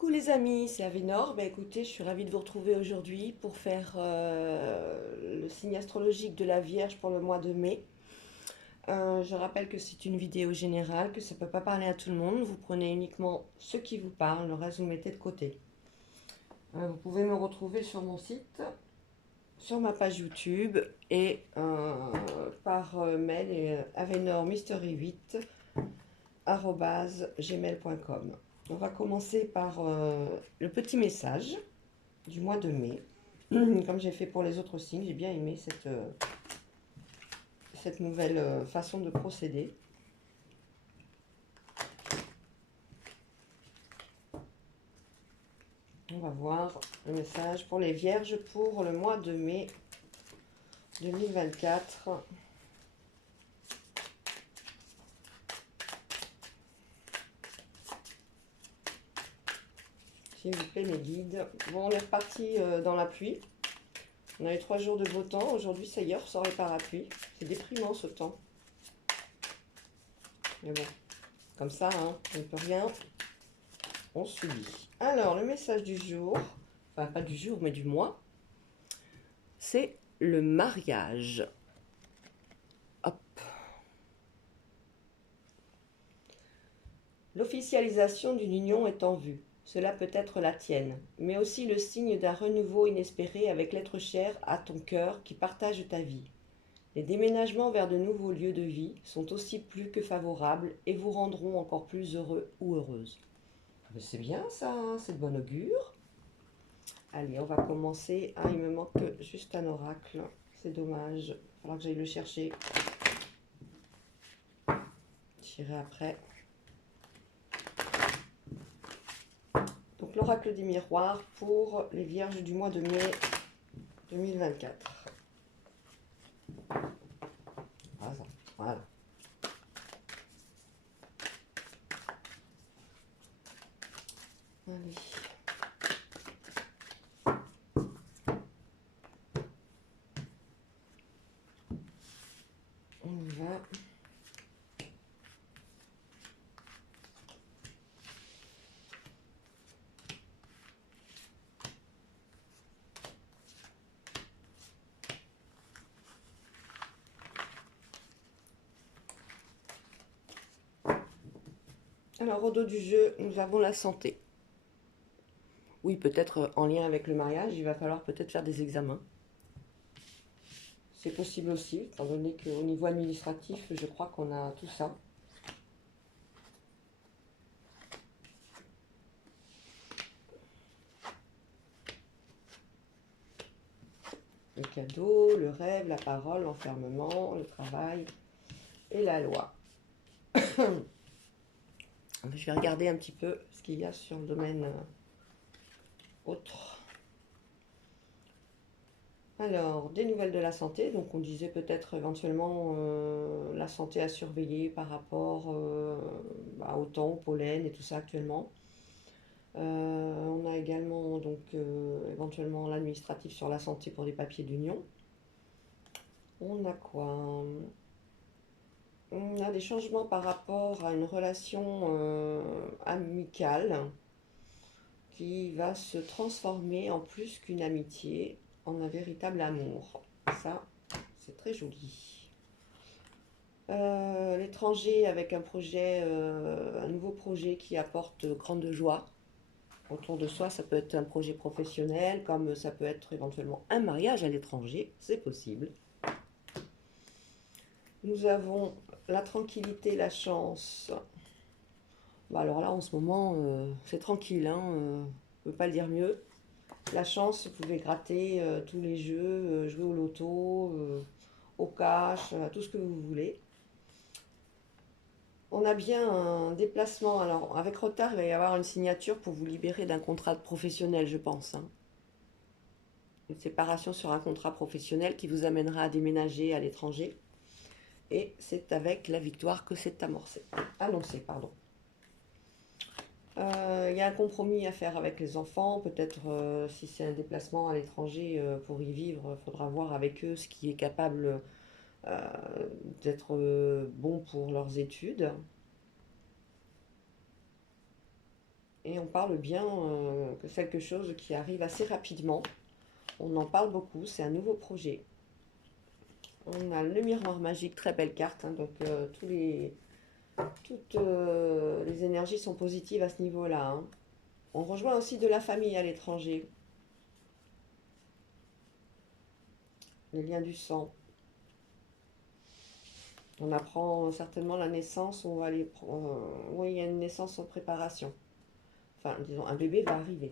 Coucou les amis, c'est Avénor. Écoutez, je suis ravie de vous retrouver aujourd'hui pour faire le signe astrologique de la Vierge pour le mois de mai. Je rappelle que c'est une vidéo générale, que ça ne peut pas parler à tout le monde. Vous prenez uniquement ce qui vous parle, le reste vous mettez de côté. Vous pouvez me retrouver sur mon site, sur ma page YouTube et par mail avénormystery8 gmail.com. On va commencer par le petit message du mois de mai. Comme j'ai fait pour les autres signes, j'ai bien aimé cette nouvelle façon de procéder. On va voir le message pour les vierges pour le mois de mai 2024. S'il vous plaît, mes guides. Bon, on est reparti dans la pluie. On a eu 3 jours de beau temps. Aujourd'hui, ça y est, on ressort les parapluies. C'est déprimant ce temps. Mais bon, comme ça, hein, on ne peut rien. On subit. Alors, le message du jour, enfin pas du jour, mais du mois, c'est le mariage. Hop. L'officialisation d'une union est en vue. Cela peut être la tienne, mais aussi le signe d'un renouveau inespéré avec l'être cher à ton cœur qui partage ta vie. Les déménagements vers de nouveaux lieux de vie sont aussi plus que favorables et vous rendront encore plus heureux ou heureuse. C'est bien ça, hein, c'est de bon augure. Allez, on va commencer. Ah, il me manque juste un oracle. C'est dommage. Il va falloir que j'aille le chercher. J'irai après. Donc, l'oracle des miroirs pour les vierges du mois de mai 2024. Voilà. Voilà. Allez. On y va. Alors, au dos du jeu, nous avons la santé. Oui, peut-être en lien avec le mariage, il va falloir peut-être faire des examens. C'est possible aussi, étant donné qu'au niveau administratif, je crois qu'on a tout ça. Le cadeau, le rêve, la parole, l'enfermement, le travail et la loi. Je vais regarder un petit peu ce qu'il y a sur le domaine autre. Alors, des nouvelles de la santé. Donc, on disait peut-être éventuellement la santé à surveiller par rapport au temps, au pollen et tout ça actuellement. On a également donc éventuellement l'administratif sur la santé pour des papiers d'union. On a quoi? On a des changements par rapport à une relation amicale qui va se transformer en plus qu'une amitié, en un véritable amour. Ça, c'est très joli. L'étranger avec un projet, un nouveau projet qui apporte grande joie autour de soi. Ça peut être un projet professionnel, comme ça peut être éventuellement un mariage à l'étranger, c'est possible. Nous avons la tranquillité, la chance. Alors là, en ce moment, c'est tranquille, hein, on ne peut pas le dire mieux. La chance, vous pouvez gratter tous les jeux, jouer au loto, au cash, tout ce que vous voulez. On a bien un déplacement. Alors, avec retard, il va y avoir une signature pour vous libérer d'un contrat professionnel, je pense, hein. Une séparation sur un contrat professionnel qui vous amènera à déménager à l'étranger. Et c'est avec la victoire que c'est amorcé. Annoncé, pardon. Il y a un compromis à faire avec les enfants. Peut-être si c'est un déplacement à l'étranger pour y vivre, il faudra voir avec eux ce qui est capable euh, d'être bon pour leurs études. Et on parle bien que c'est quelque chose qui arrive assez rapidement. On en parle beaucoup, c'est un nouveau projet. On a le miroir magique, très belle carte, hein, donc toutes les énergies sont positives à ce niveau-là, hein. On rejoint aussi de la famille à l'étranger, les liens du sang. On apprend certainement la naissance, on va aller, oui, il y a une naissance en préparation. Enfin, disons, un bébé va arriver.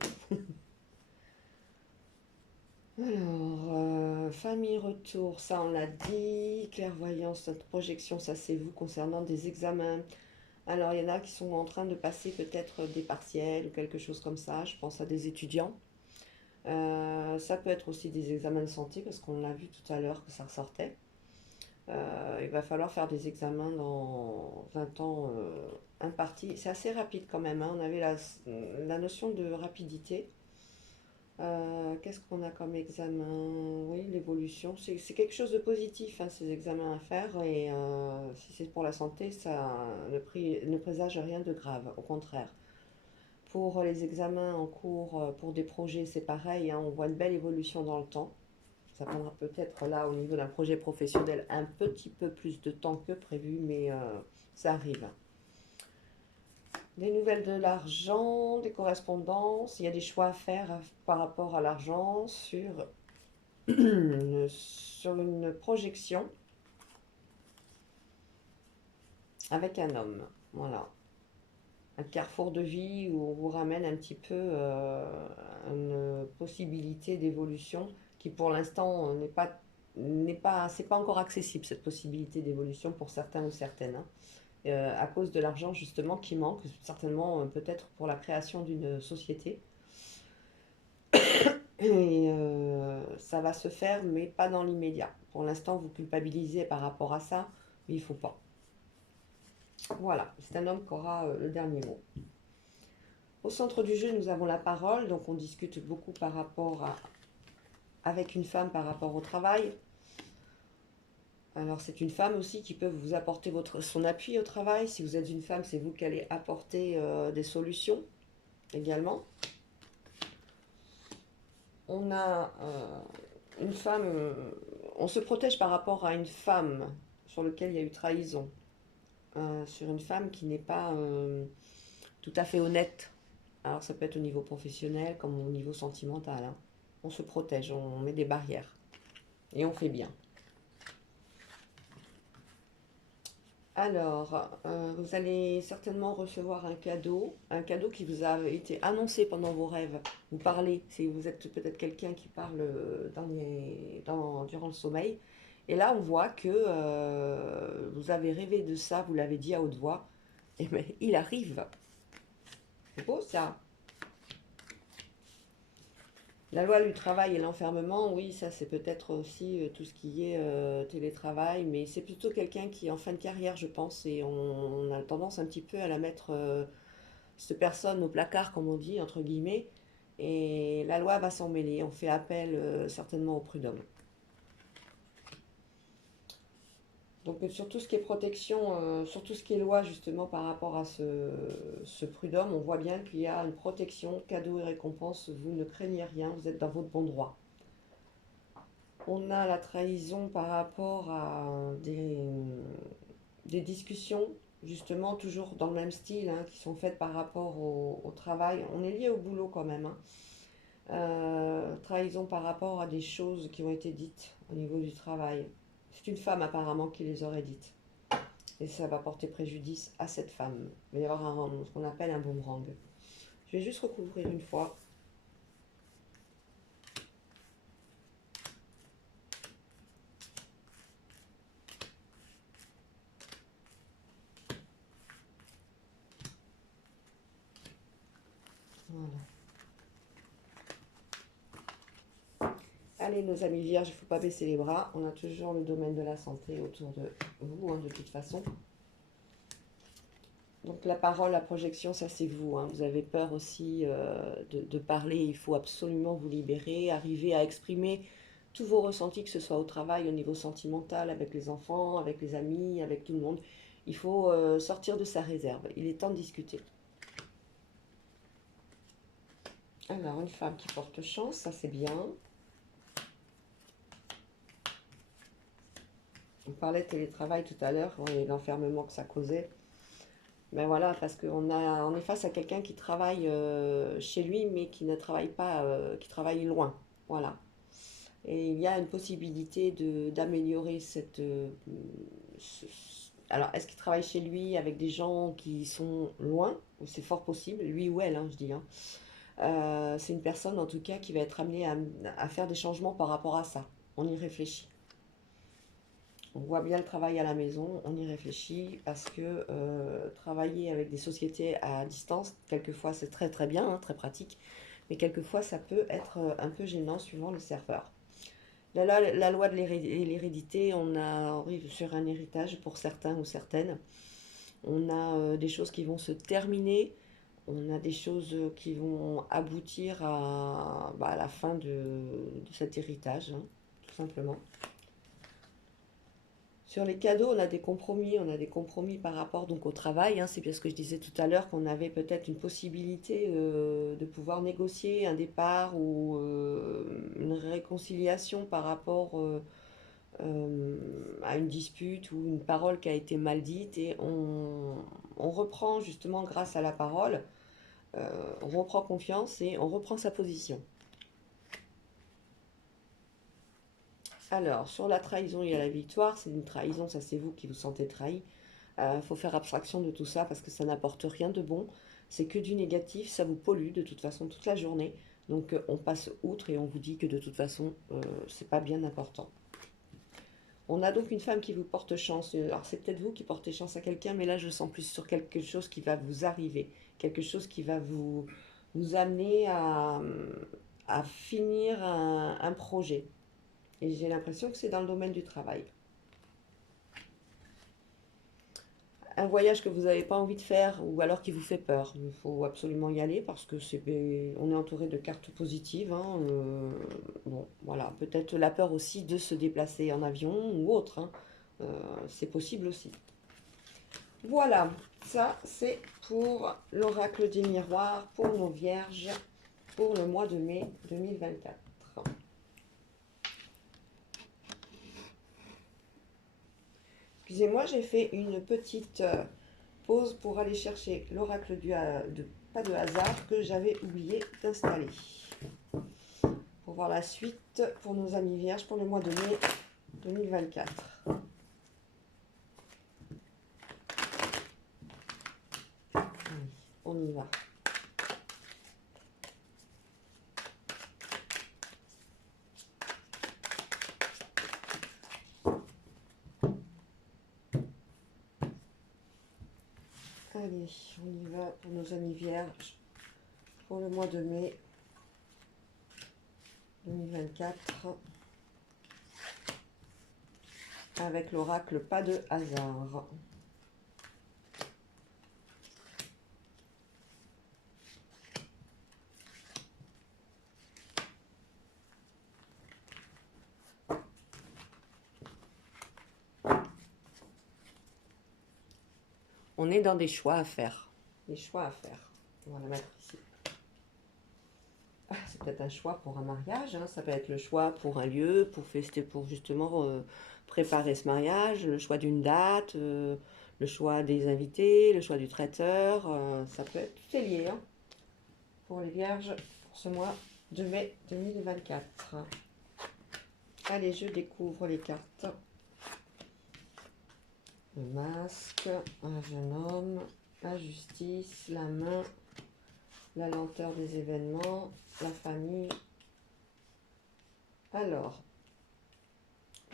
Alors, famille, retour, ça on l'a dit. Clairvoyance, projection, ça c'est vous concernant des examens. Alors, il y en a qui sont en train de passer peut-être des partiels ou quelque chose comme ça. Je pense à des étudiants. Ça peut être aussi des examens de santé parce qu'on l'a vu tout à l'heure que ça ressortait. Il va falloir faire des examens dans un temps imparti. C'est assez rapide quand même, hein. On avait la notion de rapidité. Qu'est-ce qu'on a comme examen? Oui, l'évolution. C'est quelque chose de positif, hein, ces examens à faire. Et si c'est pour la santé, ça ne présage rien de grave. Au contraire. Pour les examens en cours, pour des projets, c'est pareil, hein, on voit une belle évolution dans le temps. Ça prendra peut-être là, au niveau d'un projet professionnel, un petit peu plus de temps que prévu, mais ça arrive. Des nouvelles de l'argent, des correspondances, il y a des choix à faire par rapport à l'argent sur une projection avec un homme. Voilà. Un carrefour de vie où on vous ramène un petit peu une possibilité d'évolution qui pour l'instant c'est pas encore accessible cette possibilité d'évolution pour certains ou certaines, hein. À cause de l'argent justement qui manque, certainement peut-être pour la création d'une société. Et ça va se faire, mais pas dans l'immédiat. Pour l'instant, vous culpabilisez par rapport à ça, mais il faut pas. Voilà, c'est un homme qui aura le dernier mot. Au centre du jeu, nous avons la parole, donc on discute beaucoup avec une femme par rapport au travail. Alors c'est une femme aussi qui peut vous apporter son appui au travail. Si vous êtes une femme, c'est vous qui allez apporter des solutions également. On a une femme, on se protège par rapport à une femme sur laquelle il y a eu trahison. Sur une femme qui n'est pas tout à fait honnête. Alors ça peut être au niveau professionnel comme au niveau sentimental, hein. On se protège, on met des barrières. Et on fait bien. Alors, vous allez certainement recevoir un cadeau qui vous a été annoncé pendant vos rêves. Vous parlez, si vous êtes peut-être quelqu'un qui parle durant le sommeil. Et là, on voit que vous avez rêvé de ça, vous l'avez dit à haute voix. Et bien, il arrive. C'est beau ça. La loi du travail et l'enfermement, oui, ça c'est peut-être aussi tout ce qui est télétravail, mais c'est plutôt quelqu'un qui est en fin de carrière, je pense, et on a tendance un petit peu à la mettre, cette personne au placard, comme on dit, entre guillemets, et la loi va s'en mêler. On fait appel certainement au prud'homme. Donc sur tout ce qui est protection, sur tout ce qui est loi justement par rapport à ce prud'homme, on voit bien qu'il y a une protection, cadeau et récompense, vous ne craignez rien, vous êtes dans votre bon droit. On a la trahison par rapport à des discussions, justement toujours dans le même style, hein, qui sont faites par rapport au travail. On est lié au boulot quand même, hein. Trahison par rapport à des choses qui ont été dites au niveau du travail. C'est une femme apparemment qui les aurait dites. Et ça va porter préjudice à cette femme. Il va y avoir ce qu'on appelle un boomerang. Je vais juste recouvrir une fois. Voilà. Allez, nos amis vierges, il ne faut pas baisser les bras. On a toujours le domaine de la santé autour de vous, hein, de toute façon. Donc la parole, la projection, ça c'est vous, hein. Vous avez peur aussi de parler. Il faut absolument vous libérer, arriver à exprimer tous vos ressentis, que ce soit au travail, au niveau sentimental, avec les enfants, avec les amis, avec tout le monde. Il faut sortir de sa réserve. Il est temps de discuter. Alors, une femme qui porte chance, ça c'est bien. On parlait de télétravail tout à l'heure et l'enfermement que ça causait. Ben voilà, parce on est face à quelqu'un qui travaille chez lui, mais qui ne travaille pas, qui travaille loin. Voilà. Et il y a une possibilité d'améliorer alors, est-ce qu'il travaille chez lui avec des gens qui sont loin? C'est fort possible, lui ou elle, hein, je dis, hein. C'est une personne en tout cas qui va être amenée à faire des changements par rapport à ça. On y réfléchit. On voit bien le travail à la maison, on y réfléchit parce que travailler avec des sociétés à distance, quelquefois c'est très très bien, hein, très pratique, mais quelquefois ça peut être un peu gênant suivant le serveur. La loi de l'hérédité, on arrive sur un héritage pour certains ou certaines. On a des choses qui vont se terminer, on a des choses qui vont aboutir à la fin de cet héritage, hein, tout simplement. Sur les cadeaux, on a des compromis par rapport donc au travail, hein. C'est bien ce que je disais tout à l'heure qu'on avait peut-être une possibilité de pouvoir négocier un départ ou une réconciliation par rapport à une dispute ou une parole qui a été mal dite et on reprend justement grâce à la parole, on reprend confiance et on reprend sa position. Alors, sur la trahison et la victoire, c'est une trahison, ça c'est vous qui vous sentez trahi. Il faut faire abstraction de tout ça parce que ça n'apporte rien de bon. C'est que du négatif, ça vous pollue de toute façon toute la journée. Donc on passe outre et on vous dit que de toute façon, c'est pas bien important. On a donc une femme qui vous porte chance. Alors c'est peut-être vous qui portez chance à quelqu'un, mais là je sens plus sur quelque chose qui va vous arriver, quelque chose qui va vous amener à finir un projet. Et j'ai l'impression que c'est dans le domaine du travail. Un voyage que vous n'avez pas envie de faire ou alors qui vous fait peur. Il faut absolument y aller parce que on est entouré de cartes positives, hein, bon, voilà, peut-être la peur aussi de se déplacer en avion ou autre, hein. C'est possible aussi. Voilà, ça c'est pour l'oracle des miroirs, pour nos vierges, pour le mois de mai 2024. Excusez-moi, j'ai fait une petite pause pour aller chercher l'oracle pas de hasard que j'avais oublié d'installer. Pour voir la suite pour nos amis vierges pour le mois de mai 2024. Allez, on y va. Allez, on y va pour nos amis vierges pour le mois de mai 2024 avec l'oracle pas de hasard. On est dans des choix à faire. Des choix à faire. On va la mettre ici. C'est peut-être un choix pour un mariage, hein. Ça peut être le choix pour un lieu, pour fester, pour justement préparer ce mariage, le choix d'une date, le choix des invités, le choix du traiteur. Ça peut être tout est lié, hein, pour les vierges pour ce mois de mai 2024. Allez, je découvre les cartes. Le masque, un jeune homme, la justice, la main, la lenteur des événements, la famille. Alors,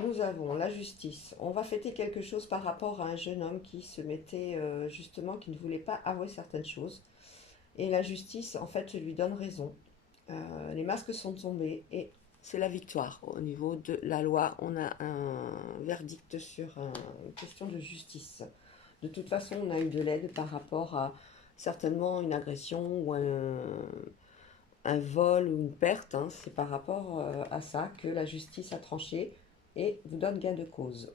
nous avons la justice. On va fêter quelque chose par rapport à un jeune homme qui se mettait justement, qui ne voulait pas avouer certaines choses. Et la justice, en fait, lui donne raison. Les masques sont tombés et c'est la victoire. Au niveau de la loi, on a un verdict sur une question de justice. De toute façon, on a eu de l'aide par rapport à certainement une agression ou un vol ou une perte, hein. C'est par rapport à ça que la justice a tranché et vous donne gain de cause.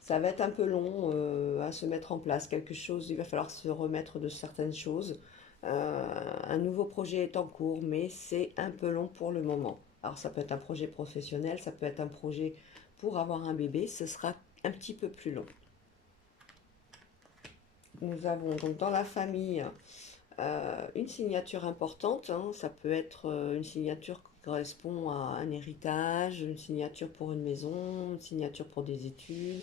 Ça va être un peu long à se mettre en place. Quelque chose, il va falloir se remettre de certaines choses. un nouveau projet est en cours, mais c'est un peu long pour le moment. Alors ça peut être un projet professionnel, ça peut être un projet pour avoir un bébé, ce sera un petit peu plus long. Nous avons donc dans la famille une signature importante, hein. Ça peut être une signature qui correspond à un héritage, une signature pour une maison, une signature pour des études.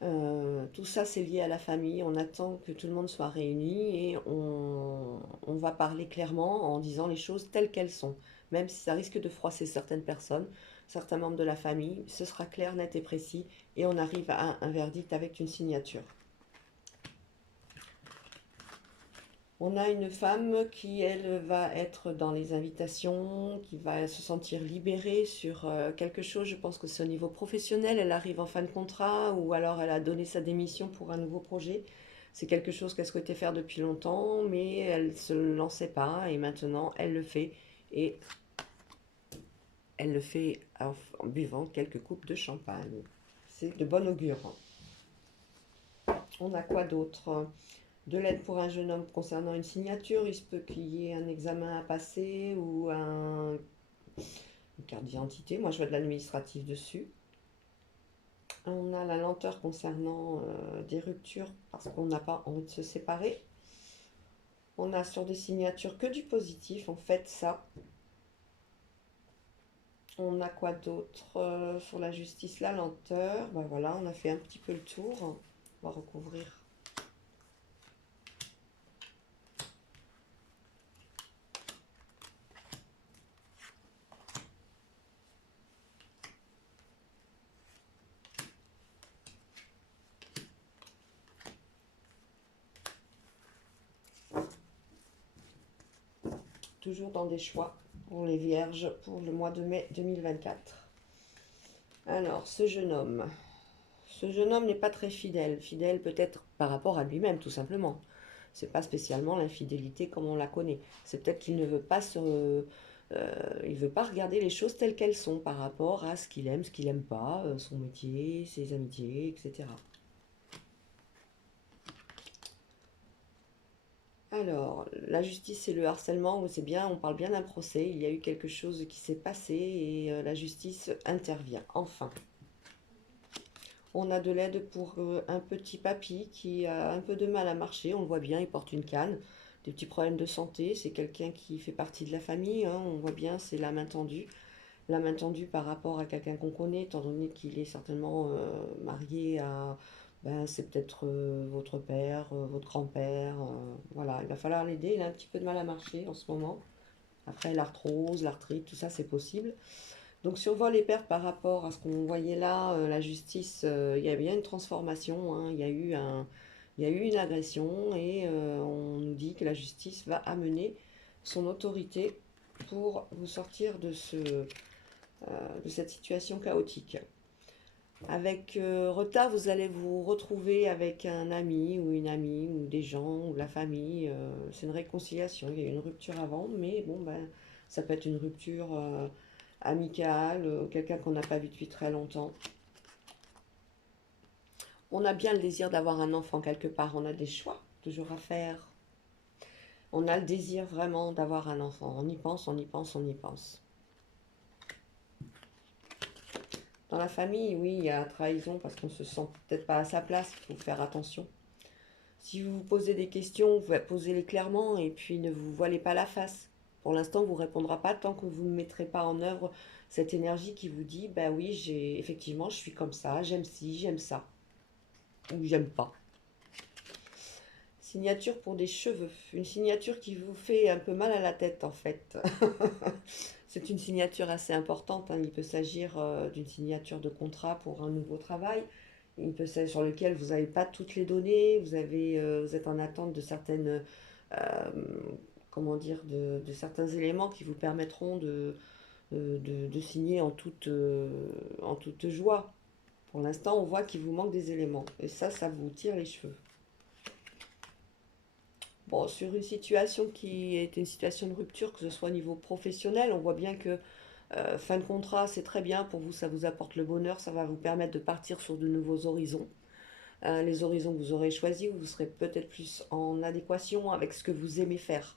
Tout ça, c'est lié à la famille. On attend que tout le monde soit réuni et on va parler clairement en disant les choses telles qu'elles sont. Même si ça risque de froisser certaines personnes, certains membres de la famille, ce sera clair, net et précis et on arrive à un verdict avec une signature. On a une femme qui, elle, va être dans les invitations, qui va se sentir libérée sur quelque chose. Je pense que c'est au niveau professionnel. Elle arrive en fin de contrat ou alors elle a donné sa démission pour un nouveau projet. C'est quelque chose qu'elle souhaitait faire depuis longtemps, mais elle ne se lançait pas et maintenant elle le fait. Et elle le fait en buvant quelques coupes de champagne. C'est de bon augure. On a quoi d'autre? De l'aide pour un jeune homme concernant une signature, il se peut qu'il y ait un examen à passer ou une carte d'identité. Moi, je vois de l'administratif dessus. On a la lenteur concernant des ruptures parce qu'on n'a pas envie de se séparer. On a sur des signatures que du positif, en fait, ça. On a quoi d'autre sur la justice, la lenteur. Ben voilà, on a fait un petit peu le tour. On va recouvrir. Toujours dans des choix pour les vierges pour le mois de mai 2024. Alors, ce jeune homme n'est pas très fidèle. Fidèle peut-être par rapport à lui-même, tout simplement. C'est pas spécialement l'infidélité comme on la connaît. C'est peut-être qu'il ne veut pas il veut pas regarder les choses telles qu'elles sont par rapport à ce qu'il aime pas, son métier, ses amitiés, etc. Alors, la justice et le harcèlement, c'est bien, on parle bien d'un procès. Il y a eu quelque chose qui s'est passé et la justice intervient. Enfin. On a de l'aide pour un petit papy qui a un peu de mal à marcher, on le voit bien, il porte une canne, des petits problèmes de santé, c'est quelqu'un qui fait partie de la famille, hein, on voit bien, c'est la main tendue par rapport à quelqu'un qu'on connaît, étant donné qu'il est certainement marié à, ben, c'est peut-être votre père, votre grand-père, voilà, il va falloir l'aider, il a un petit peu de mal à marcher en ce moment. Après, l'arthrose, l'arthrite, tout ça, c'est possible. Donc si on voit les pertes par rapport à ce qu'on voyait là, la justice, il y a bien une transformation, hein, il y a eu une agression et on nous dit que la justice va amener son autorité pour vous sortir de cette situation chaotique. Avec retard, vous allez vous retrouver avec un ami ou une amie ou des gens ou la famille. C'est une réconciliation. Il y a eu une rupture avant, mais bon, ben, ça peut être une rupture amicale, quelqu'un qu'on n'a pas vu depuis très longtemps. On a bien le désir d'avoir un enfant quelque part. On a des choix toujours à faire. On a le désir vraiment d'avoir un enfant. On y pense, on y pense, on y pense. Dans la famille, oui, il y a trahison parce qu'on se sent peut-être pas à sa place. Il faut faire attention. Si vous vous posez des questions, vous posez-les clairement et puis ne vous voilez pas la face. Pour l'instant, on ne vous répondra pas tant que vous ne mettrez pas en œuvre cette énergie qui vous dit, bah oui, effectivement, je suis comme ça, j'aime ci, j'aime ça, ou j'aime pas. Signature pour des cheveux, une signature qui vous fait un peu mal à la tête en fait. C'est une signature assez importante, hein. Il peut s'agir d'une signature de contrat pour un nouveau travail. Il peut s'agir sur lequel vous n'avez pas toutes les données, vous êtes en attente de certaines, euh, comment dire, de certains éléments qui vous permettront de signer en toute joie. Pour l'instant, on voit qu'il vous manque des éléments. Et ça vous tire les cheveux. Bon, sur une situation qui est une situation de rupture, que ce soit au niveau professionnel, on voit bien que fin de contrat, c'est très bien pour vous, ça vous apporte le bonheur, ça va vous permettre de partir sur de nouveaux horizons. Les horizons que vous aurez choisis, vous serez peut-être plus en adéquation avec ce que vous aimez faire.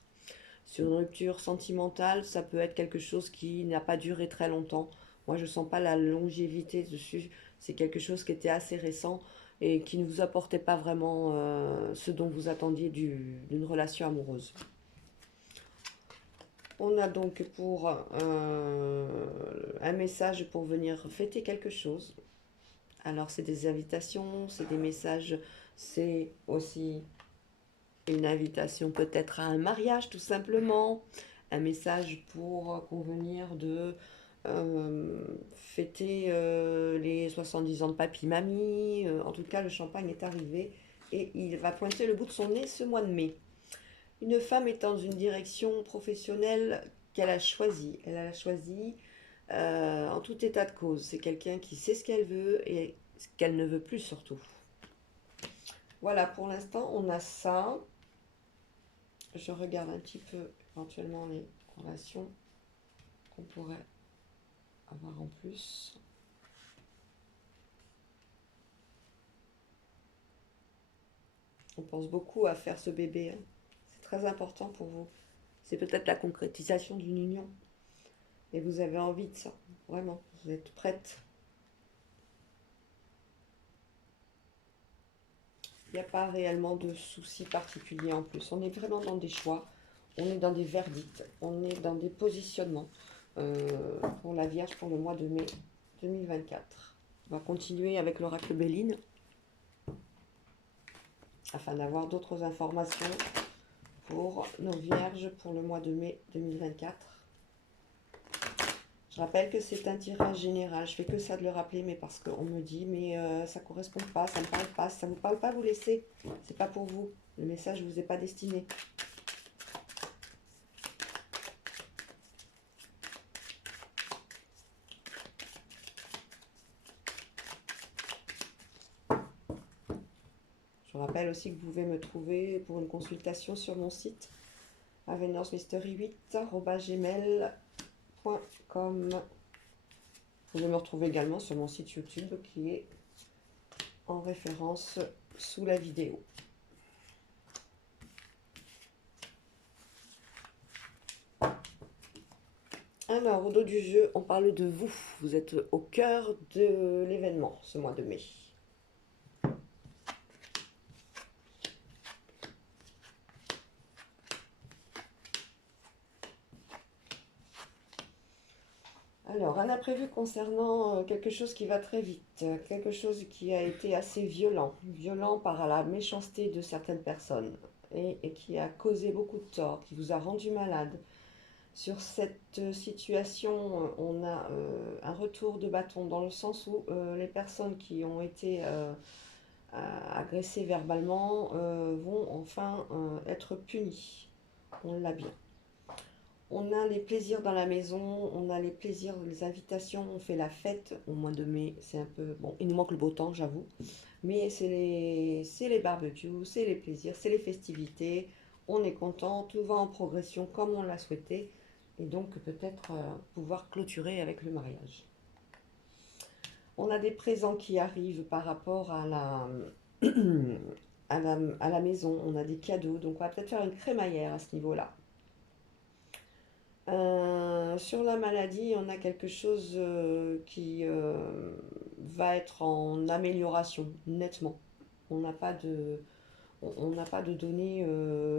Sur une rupture sentimentale, ça peut être quelque chose qui n'a pas duré très longtemps. Moi, je ne sens pas la longévité dessus. C'est quelque chose qui était assez récent et qui ne vous apportait pas vraiment ce dont vous attendiez d'une relation amoureuse. On a donc pour un message pour venir fêter quelque chose. Alors, c'est des invitations, c'est des messages, c'est aussi une invitation peut-être à un mariage tout simplement, un message pour convenir de fêter les 70 ans de papy-mamie. En tout cas, le champagne est arrivé et il va pointer le bout de son nez ce mois de mai. Une femme est dans une direction professionnelle qu'elle a choisie. Elle a choisi en tout état de cause. C'est quelqu'un qui sait ce qu'elle veut et ce qu'elle ne veut plus surtout. Voilà, pour l'instant, on a ça. Je regarde un petit peu éventuellement les relations qu'on pourrait avoir en plus. On pense beaucoup à faire ce bébé, hein. C'est très important pour vous. C'est peut-être la concrétisation d'une union. Et vous avez envie de ça, vraiment. Vous êtes prête. Il n'y a pas réellement de soucis particuliers en plus. On est vraiment dans des choix, on est dans des verdicts, on est dans des positionnements pour la Vierge pour le mois de mai 2024. On va continuer avec l'oracle Béline afin d'avoir d'autres informations pour nos Vierges pour le mois de mai 2024. Je rappelle que c'est un tirage général. Je fais que ça de le rappeler, mais parce qu'on me dit, mais ça ne correspond pas, ça ne me parle pas. Si ça ne vous parle pas, vous laissez. C'est pas pour vous. Le message ne vous est pas destiné. Je rappelle aussi que vous pouvez me trouver pour une consultation sur mon site avenormystery8@gmail.com. Vous pouvez me retrouver également sur mon site YouTube qui est en référence sous la vidéo. Alors, au dos du jeu, on parle de vous. Vous êtes au cœur de l'événement ce mois de mai. Alors, un imprévu concernant quelque chose qui va très vite, quelque chose qui a été assez violent par la méchanceté de certaines personnes et qui a causé beaucoup de tort, qui vous a rendu malade. Sur cette situation, on a un retour de bâton dans le sens où les personnes qui ont été agressées verbalement vont enfin être punies. On l'a bien. On a les plaisirs dans la maison, on a les plaisirs, les invitations, on fait la fête au mois de mai. C'est un peu... Bon, il nous manque le beau temps, j'avoue. Mais c'est les barbecues, c'est les plaisirs, c'est les festivités. On est content, tout va en progression comme on l'a souhaité. Et donc peut-être pouvoir clôturer avec le mariage. On a des présents qui arrivent par rapport à à la maison. On a des cadeaux, donc on va peut-être faire une crémaillère à ce niveau-là. Sur la maladie, on a quelque chose qui va être en amélioration, nettement. On n'a pas de, on n'a pas de données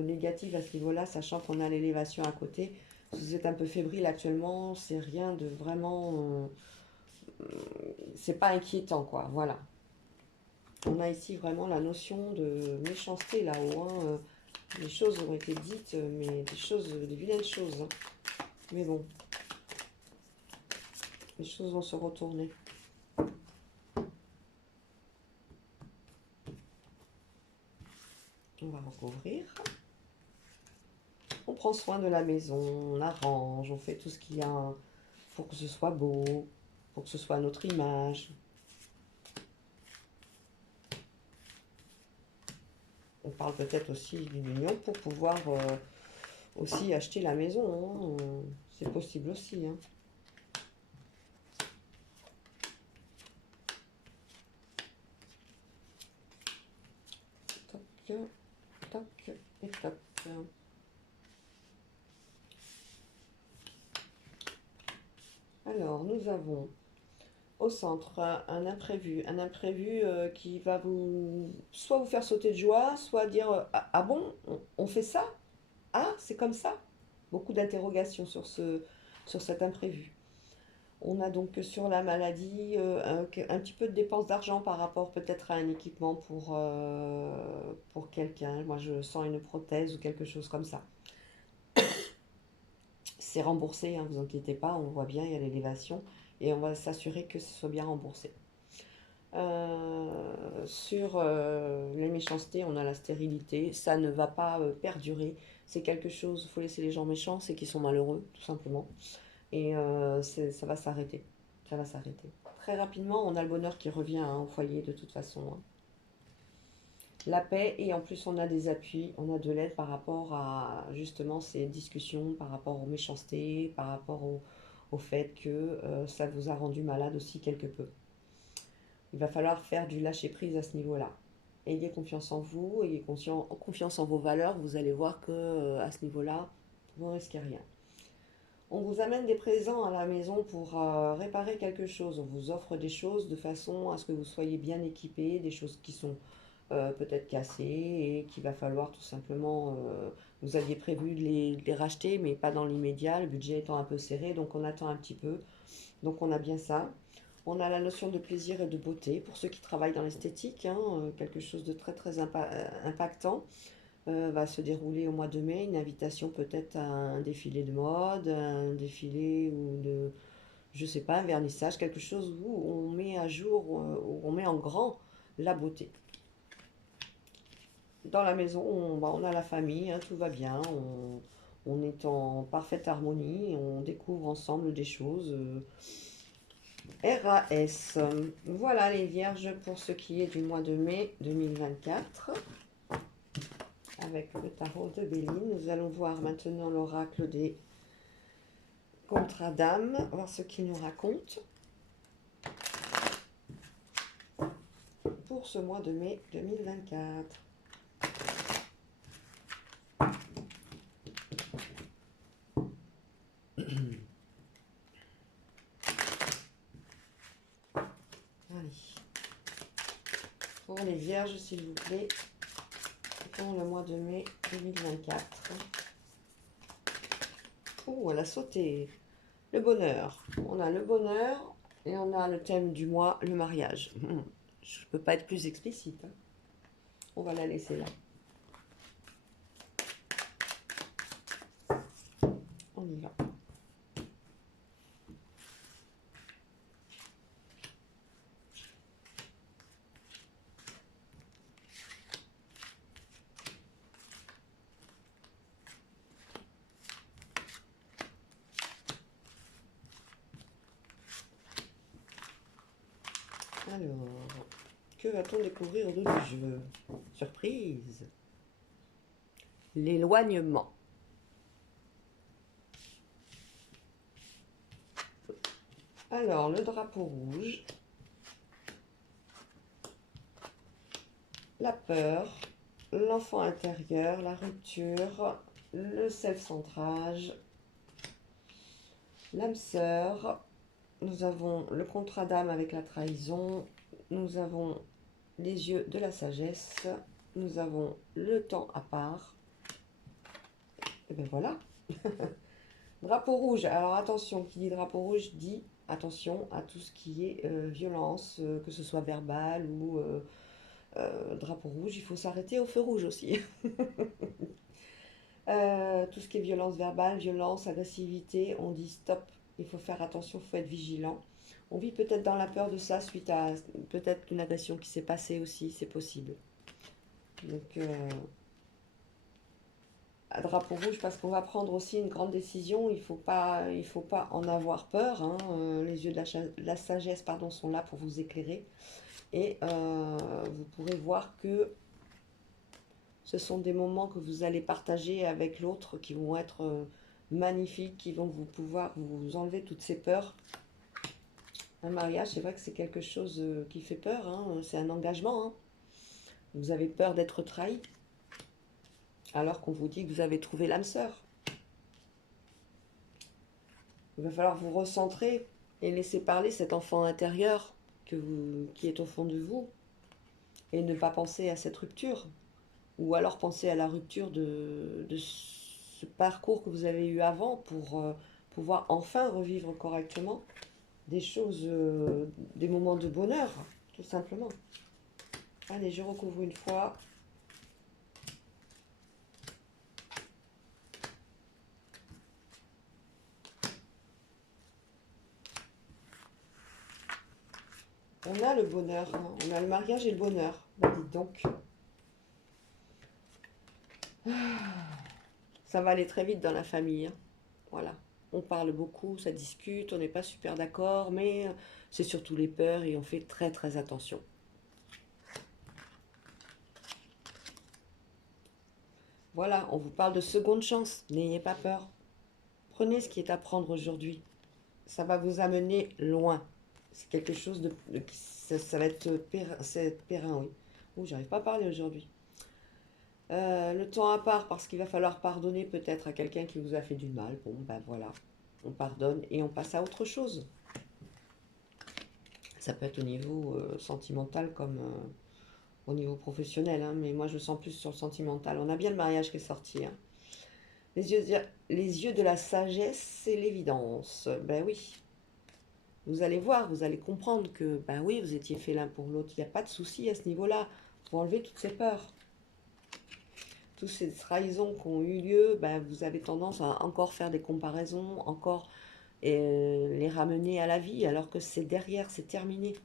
négatives à ce niveau-là, sachant qu'on a l'élévation à côté. Si vous êtes un peu fébrile actuellement, c'est rien de vraiment... c'est pas inquiétant, quoi. Voilà. On a ici vraiment la notion de méchanceté là-haut, hein. Les choses ont été dites, mais des vilaines choses, hein. Mais bon, les choses vont se retourner. On va recouvrir. On prend soin de la maison, on arrange, on fait tout ce qu'il y a pour que ce soit beau, pour que ce soit notre image. On parle peut-être aussi d'une union pour pouvoir aussi acheter la maison, hein. C'est possible aussi, hein. Toc, toc et toc. Alors, nous avons au centre un imprévu qui va vous soit vous faire sauter de joie, soit dire ah, ah bon, on fait ça? Ah, c'est comme ça? Beaucoup d'interrogations sur sur cet imprévu. On a donc sur la maladie un petit peu de dépense d'argent par rapport peut-être à un équipement pour quelqu'un. Moi, je sens une prothèse ou quelque chose comme ça. C'est remboursé, hein, vous inquiétez pas, on voit bien, il y a l'élévation et on va s'assurer que ce soit bien remboursé. Sur les méchancetés, on a la stérilité, ça ne va pas perdurer. C'est quelque chose, il faut laisser les gens méchants, c'est qu'ils sont malheureux, tout simplement. Et ça va s'arrêter. Ça va s'arrêter. Très rapidement, on a le bonheur qui revient hein, au foyer de toute façon, hein. La paix et en plus on a des appuis, on a de l'aide par rapport à justement ces discussions, par rapport aux méchancetés, par rapport au fait que ça vous a rendu malade aussi quelque peu. Il va falloir faire du lâcher-prise à ce niveau-là. Ayez confiance en vous, ayez confiance en vos valeurs, vous allez voir que à ce niveau-là, vous ne risquez rien. On vous amène des présents à la maison pour réparer quelque chose. On vous offre des choses de façon à ce que vous soyez bien équipés, des choses qui sont peut-être cassées et qu'il va falloir tout simplement... vous aviez prévu de les racheter, mais pas dans l'immédiat, le budget étant un peu serré, donc on attend un petit peu. Donc on a bien ça. On a la notion de plaisir et de beauté pour ceux qui travaillent dans l'esthétique, hein, quelque chose de très très impactant va se dérouler au mois de mai. Une invitation peut-être à un défilé de mode, un défilé ou de, je sais pas, un vernissage, quelque chose où on met à jour, où on met en grand la beauté. Dans la maison, on a la famille, hein, tout va bien, on est en parfaite harmonie, on découvre ensemble des choses. RAS. Voilà les vierges pour ce qui est du mois de mai 2024. Avec le tarot de Béline, nous allons voir maintenant l'oracle des contrats d'âme, voir ce qu'il nous raconte pour ce mois de mai 2024. Allez. Pour les vierges, s'il vous plaît, pour le mois de mai 2024. Oh, elle a sauté. Le bonheur. On a le bonheur et on a le thème du mois, le mariage. Je ne peux pas être plus explicite, hein. On va la laisser là. On y va. Alors, que va-t-on découvrir de ce jeu? Surprise! L'éloignement. Alors, le drapeau rouge, la peur, l'enfant intérieur, la rupture, le self-centrage, l'âme sœur, nous avons le contrat d'âme avec la trahison, nous avons les yeux de la sagesse, nous avons le temps à part, et bien voilà. Drapeau rouge, alors attention, qui dit drapeau rouge dit attention à tout ce qui est violence, que ce soit verbale ou drapeau rouge, il faut s'arrêter au feu rouge aussi. Tout ce qui est violence verbale, violence, agressivité, on dit stop, il faut faire attention, il faut être vigilant. On vit peut-être dans la peur de ça suite à peut-être une agression qui s'est passée aussi, c'est possible. Donc, à drapeau rouge parce qu'on va prendre aussi une grande décision, il faut pas en avoir peur, hein. Les yeux de la sagesse pardon, sont là pour vous éclairer. Et vous pourrez voir que ce sont des moments que vous allez partager avec l'autre qui vont être magnifiques, qui vont vous pouvoir vous enlever toutes ces peurs. Un mariage, c'est vrai que c'est quelque chose qui fait peur, hein, c'est un engagement, hein. Vous avez peur d'être trahi, alors qu'on vous dit que vous avez trouvé l'âme sœur. Il va falloir vous recentrer Et laissez parler cet enfant intérieur qui est au fond de vous. Et ne pas penser à cette rupture. Ou alors penser à la rupture de ce parcours que vous avez eu avant pour pouvoir enfin revivre correctement des choses, des moments de bonheur, tout simplement. Allez, je recouvre une fois. On a le bonheur, hein. On a le mariage et le bonheur. Bah, dites donc, ça va aller très vite dans la famille, hein. Voilà. On parle beaucoup, ça discute, on n'est pas super d'accord, mais c'est surtout les peurs et on fait très très attention. Voilà, on vous parle de seconde chance, n'ayez pas peur. Prenez ce qui est à prendre aujourd'hui. Ça va vous amener loin. C'est quelque chose ça va être périn, oui. Oh, j'arrive pas à parler aujourd'hui. Le temps à part, parce qu'il va falloir pardonner peut-être à quelqu'un qui vous a fait du mal. Bon, ben voilà, on pardonne et on passe à autre chose. Ça peut être au niveau sentimental comme au niveau professionnel, hein, mais moi je sens plus sur le sentimental. On a bien le mariage qui est sorti, hein. Les yeux, les yeux de la sagesse, c'est l'évidence. Ben oui, vous allez voir, vous allez comprendre que, ben oui, vous étiez fait l'un pour l'autre. Il n'y a pas de souci à ce niveau-là. Vous enlevez toutes ces peurs. Toutes ces trahisons qui ont eu lieu, ben, vous avez tendance à encore faire des comparaisons, encore les ramener à la vie, alors que c'est derrière, c'est terminé.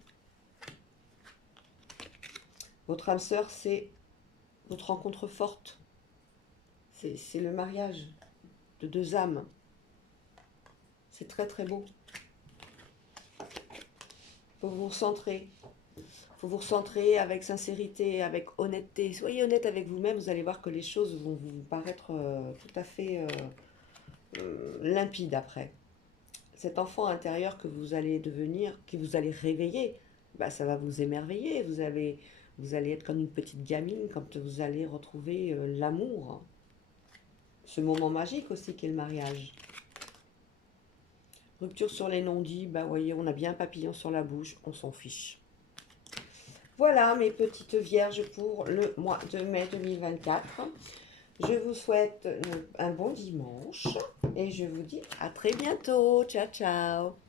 Votre âme sœur, c'est votre rencontre forte. C'est le mariage de deux âmes. C'est très très beau. Faut vous recentrer. Faut vous recentrer avec sincérité, avec honnêteté. Soyez honnête avec vous-même, vous allez voir que les choses vont vous paraître tout à fait limpides après. Cet enfant intérieur que vous allez devenir, que vous allez réveiller, bah, ça va vous émerveiller. Vous allez être comme une petite gamine quand vous allez retrouver l'amour. Ce moment magique aussi qu'est le mariage. Rupture sur les non-dits, bah voyez, on a bien un papillon sur la bouche, on s'en fiche. Voilà mes petites vierges pour le mois de mai 2024. Je vous souhaite un bon dimanche et je vous dis à très bientôt. Ciao, ciao.